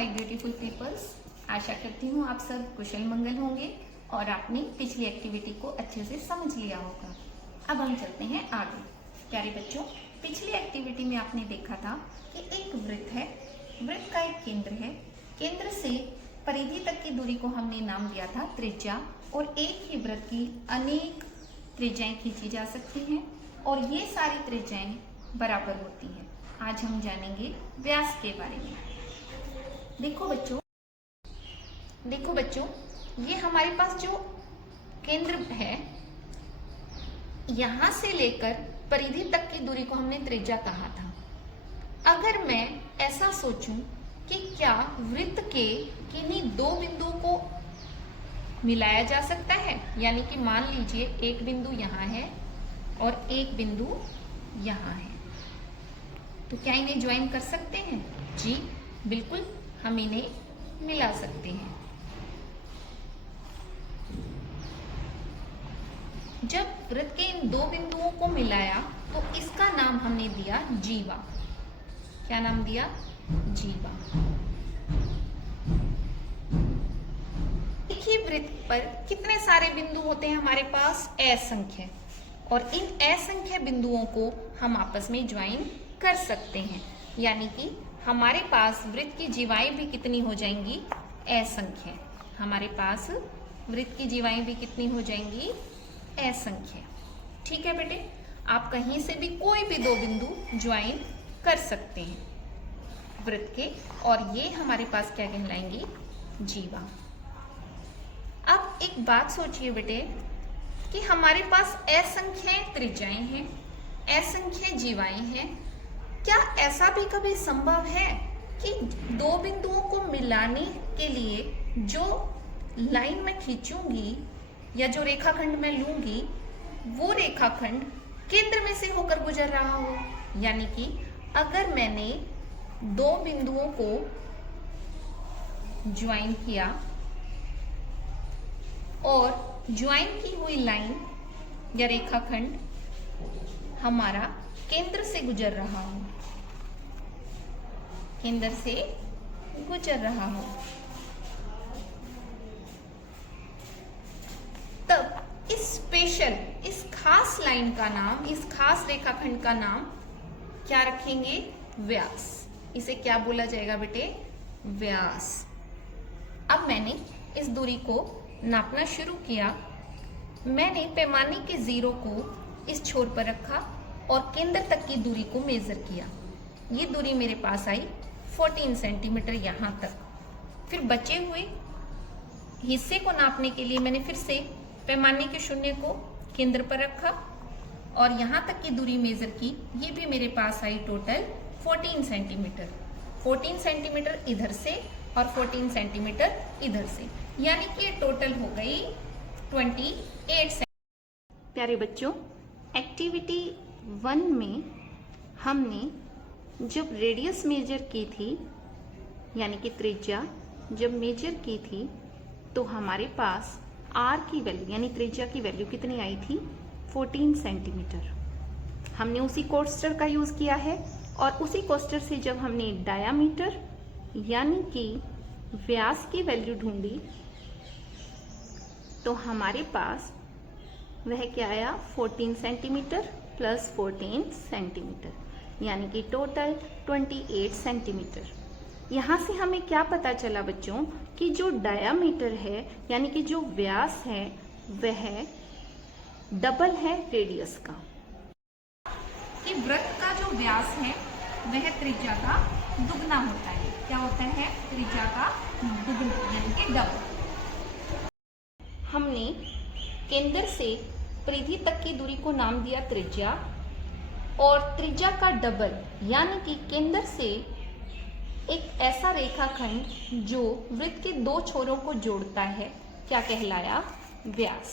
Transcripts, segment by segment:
My beautiful peoples. आशा करती हूँ आप सब कुशल मंगल होंगे और आपने पिछली एक्टिविटी को अच्छे से समझ लिया होगा। अब हम चलते हैं आगे। प्यारे बच्चों, पिछली एक्टिविटी में आपने देखा था कि एक वृत्त है, वृत्त का एक केंद्र है, केंद्र से परिधि तक की दूरी को हमने नाम दिया था त्रिज्या, और एक ही वृत्त की अनेक त्रिज्याएं खींची जा सकती हैं और ये सारी त्रिज्याएं बराबर होती हैं। आज हम जानेंगे व्यास के बारे में। देखो बच्चों, ये हमारे पास जो केंद्र है, यहां से लेकर परिधि तक की दूरी को हमने त्रिज्या कहा था। अगर मैं ऐसा सोचूं कि क्या वृत्त के किन्हीं दो बिंदुओं को मिलाया जा सकता है, यानी कि मान लीजिए एक बिंदु यहाँ है और एक बिंदु यहाँ है, तो क्या इन्हें ज्वाइन कर सकते हैं? जी बिल्कुल, हम इन्हें मिला सकते हैं। जब वृत्त के इन दो बिंदुओं को मिलाया तो इसका नाम हमने दिया जीवा। क्या नाम दिया? जीवा। एक ही वृत्त पर कितने सारे बिंदु होते हैं हमारे पास? असंख्य। और इन असंख्य बिंदुओं को हम आपस में ज्वाइन कर सकते हैं, यानी कि हमारे पास वृत्त की जीवाएं भी कितनी हो जाएंगी? असंख्य। हमारे पास वृत्त की जीवाएं भी कितनी हो जाएंगी? असंख्य। ठीक है बेटे, आप कहीं से भी कोई भी दो बिंदु ज्वाइन कर सकते हैं वृत्त के, और ये हमारे पास क्या कहलाएंगी? जीवा। अब एक बात सोचिए बेटे कि हमारे पास असंख्य त्रिज्याएं हैं, असंख्य जीवाएं हैं। क्या ऐसा भी कभी संभव है कि दो बिंदुओं को मिलाने के लिए जो लाइन मैं खींचूंगी या जो रेखाखंड मैं लूंगी, वो रेखाखंड केंद्र में से होकर गुजर रहा हो? यानी कि अगर मैंने दो बिंदुओं को ज्वाइन किया और ज्वाइन की हुई लाइन या रेखाखंड हमारा केंद्र से गुजर रहा हो, केंद्र से गुजर रहा हो, तब इस खास लाइन का नाम, इस खास रेखाखंड का नाम क्या रखेंगे? व्यास। इसे क्या बोला जाएगा बेटे? व्यास। अब मैंने इस दूरी को नापना शुरू किया। मैंने पैमाने के जीरो को इस छोर पर रखा और केंद्र तक की दूरी को मेजर किया। ये दूरी मेरे पास आई 14 सेंटीमीटर यहाँ तक। फिर बचे हुए हिस्से को नापने के लिए मैंने फिर से पैमाने के शून्य को केंद्र पर रखा और यहाँ तक की दूरी मेजर की। ये भी मेरे पास आई टोटल 14 सेंटीमीटर। 14 सेंटीमीटर इधर से और 14 सेंटीमीटर इधर से, यानी कि ये टोटल हो गई 28 सेंटीमीटर। प्यारे बच्चों, एक्टिविटी 1 में हमने जब रेडियस मेजर की थी, यानी कि त्रिज्या जब मेजर की थी, तो हमारे पास आर की वैल्यू यानी त्रिज्या की वैल्यू कितनी आई थी? 14 सेंटीमीटर। हमने उसी कोष्ठक का यूज किया है और उसी कोष्ठक से जब हमने डायामीटर यानी कि व्यास की वैल्यू ढूंढी, तो हमारे पास वह क्या आया? 14 सेंटीमीटर प्लस 14 सेंटीमीटर, यानी कि टोटल 28 सेंटीमीटर। यहाँ से हमें क्या पता चला बच्चों कि जो डायामीटर है यानी कि जो व्यास है वह डबल है रेडियस का। कि वृत्त का जो व्यास है वह त्रिज्या का दुगना होता है। क्या होता है? त्रिज्या का दुगना, यानी कि डबल। हमने केंद्र से परिधि तक की दूरी को नाम दिया त्रिज्या, और त्रिज्या का डबल यानी कि केंद्र से एक ऐसा रेखाखंड जो वृत्त के दो छोरों को जोड़ता है, क्या कहलाया? व्यास।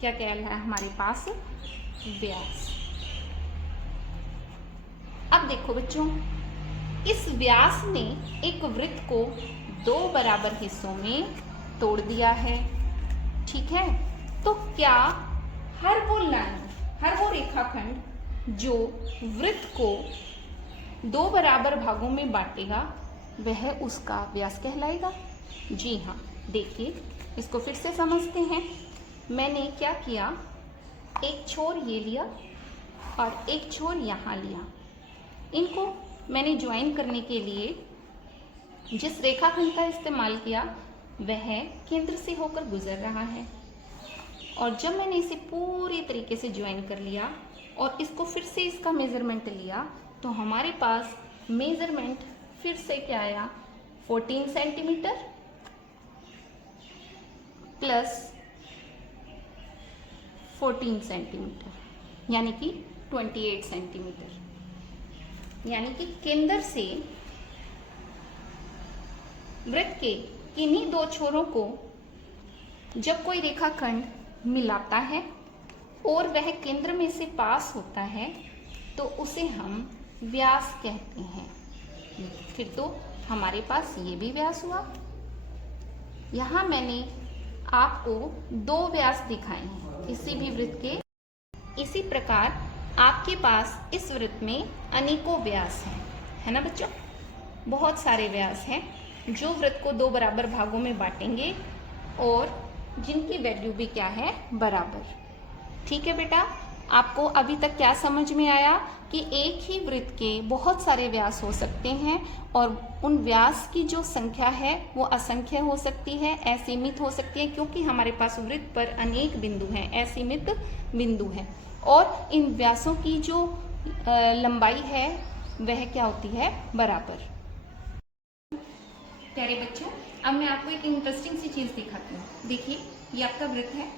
क्या कहलाया हमारे पास? व्यास। अब देखो बच्चों, इस व्यास ने एक वृत्त को दो बराबर हिस्सों में तोड़ दिया है। ठीक है, तो क्या हर वो रेखाखंड जो वृत्त को दो बराबर भागों में बांटेगा, वह उसका व्यास कहलाएगा। जी हाँ, देखिए इसको फिर से समझते हैं। मैंने क्या किया, एक छोर ये लिया और एक छोर यहाँ लिया। इनको मैंने ज्वाइन करने के लिए जिस रेखाखंड का इस्तेमाल किया वह केंद्र से होकर गुजर रहा है। और जब मैंने इसे पूरी तरीके से ज्वाइन कर लिया और इसको फिर से इसका मेजरमेंट लिया तो हमारे पास मेजरमेंट फिर से क्या आया, 14 सेंटीमीटर प्लस 14 सेंटीमीटर यानी कि 28 सेंटीमीटर। यानी कि केंद्र से वृत्त के किन्हीं दो छोरों को जब कोई रेखाखंड मिलाता है और वह केंद्र में से पास होता है तो उसे हम व्यास कहते हैं। फिर तो हमारे पास ये भी व्यास हुआ। यहाँ मैंने आपको दो व्यास दिखाए हैं किसी भी वृत्त के। इसी प्रकार आपके पास इस वृत्त में अनेकों व्यास हैं, है ना बच्चों। बहुत सारे व्यास हैं जो वृत्त को दो बराबर भागों में बांटेंगे और जिनकी वैल्यू भी क्या है, बराबर। ठीक है बेटा, आपको अभी तक क्या समझ में आया कि एक ही वृत्त के बहुत सारे व्यास हो सकते हैं और उन व्यास की जो संख्या है वो असंख्य हो सकती है, असीमित हो सकती है, क्योंकि हमारे पास वृत्त पर अनेक बिंदु हैं, असीमित बिंदु हैं। और इन व्यासों की जो लंबाई है वह क्या होती है, बराबर। प्यारे बच्चों, अब मैं आपको एक इंटरेस्टिंग सी चीज दिखाती हूँ। देखिए ये आपका वृत्त है,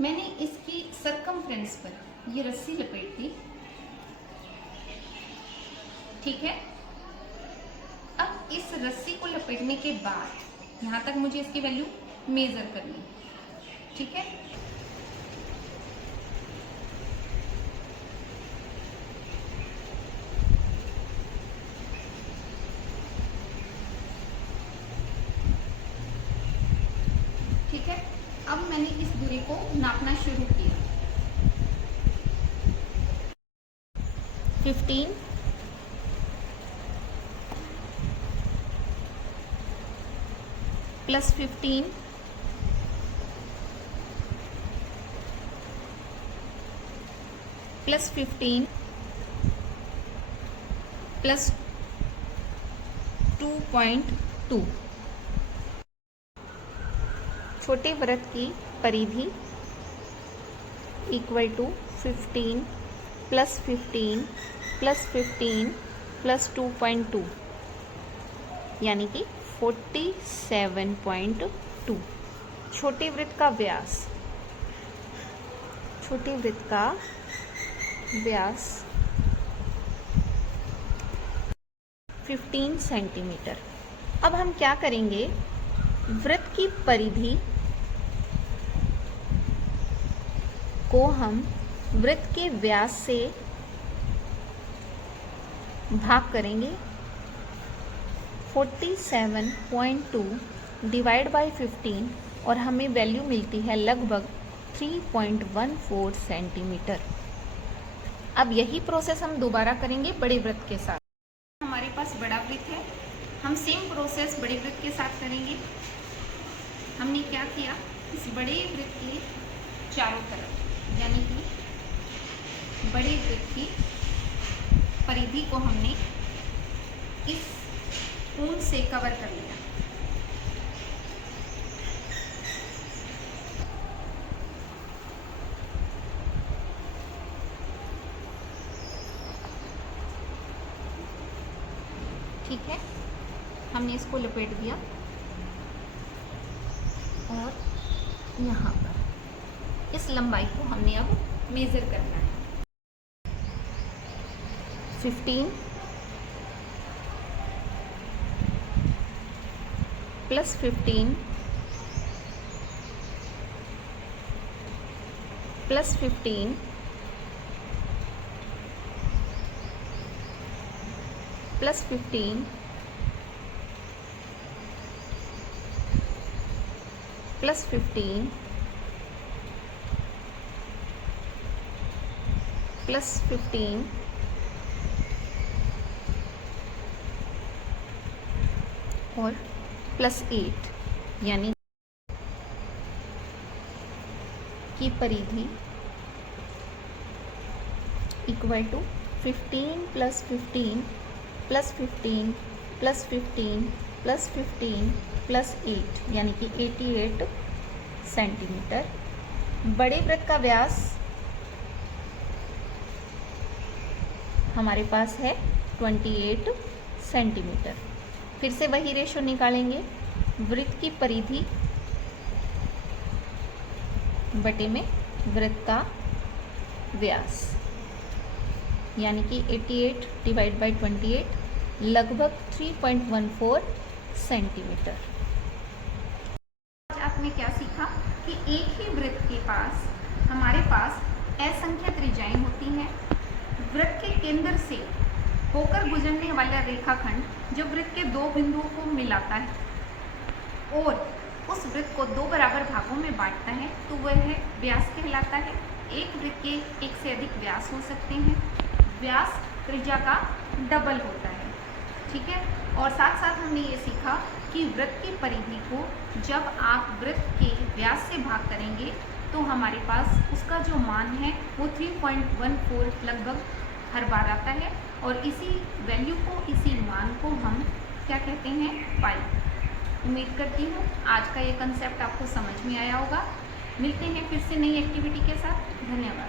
मैंने इसकी सरकमफ्रेंस पर ये रस्सी लपेट दी। ठीक है, अब इस रस्सी को लपेटने के बाद यहाँ तक मुझे इसकी वैल्यू मेजर करनी। ठीक है, ठीक है। अब मैंने इस दूरी को नापना शुरू किया। 15 प्लस 15 प्लस 15 प्लस 2.2। छोटे वृत्त की परिधि equal to 15 plus 15 plus 15 plus 2.2 यानी कि 47.2। छोटे वृत्त का व्यास, छोटे वृत्त का व्यास 15 सेंटीमीटर। अब हम क्या करेंगे, वृत्त की परिधि को हम वृत्त के व्यास से भाग करेंगे। 47.2 डिवाइड बाय 15 और हमें वैल्यू मिलती है लगभग 3.14 सेंटीमीटर। अब यही प्रोसेस हम दोबारा करेंगे बड़े वृत्त के साथ। हमारे पास बड़ा वृत्त है, हम सेम प्रोसेस बड़े वृत्त के साथ करेंगे। हमने क्या किया, इस बड़े वृत्त के चारों तरफ यानी कि बड़े वृत्त की परिधि को हमने इस ऊन से कवर कर लिया। ठीक है, हमने इसको लपेट दिया और यहाँ पर इस लंबाई को हमने अब मेजर करना है। 15 plus 15 plus 15 plus 15 plus 15 plus 15 और +8 यानी की परिधि इक्वल टू 15 + 15 + 15 + 15 + 15 + 8 यानी कि 88 सेंटीमीटर। बड़े वृत्त का व्यास हमारे पास है 28 सेंटीमीटर। फिर से वही रेशो निकालेंगे, वृत्त की परिधि बटे में वृत्त का व्यास, यानी कि 88 / 28 लगभग 3.14 सेंटीमीटर। आज आपने क्या सीखा कि एक ही वृत्त के पास हमारे पास असंख्य त्रिज्याएं होती हैं। वृत्त के केंद्र से होकर गुजरने वाला रेखाखंड जो वृत्त के दो बिंदुओं को मिलाता है और उस वृत्त को दो बराबर भागों में बांटता है तो वह व्यास कहलाता है। एक वृत्त के एक से अधिक व्यास हो सकते हैं। व्यास त्रिज्या का डबल होता है, ठीक है। और साथ साथ हमने ये सीखा कि वृत्त की परिधि को जब आप वृत्त के व्यास से भाग करेंगे तो हमारे पास उसका जो मान है वो 3.14 लगभग हर बार आता है और इसी वैल्यू को, इसी मान को हम क्या कहते हैं, पाई। उम्मीद करती हूँ आज का ये कंसेप्ट आपको समझ में आया होगा। मिलते हैं फिर से नई एक्टिविटी के साथ। धन्यवाद।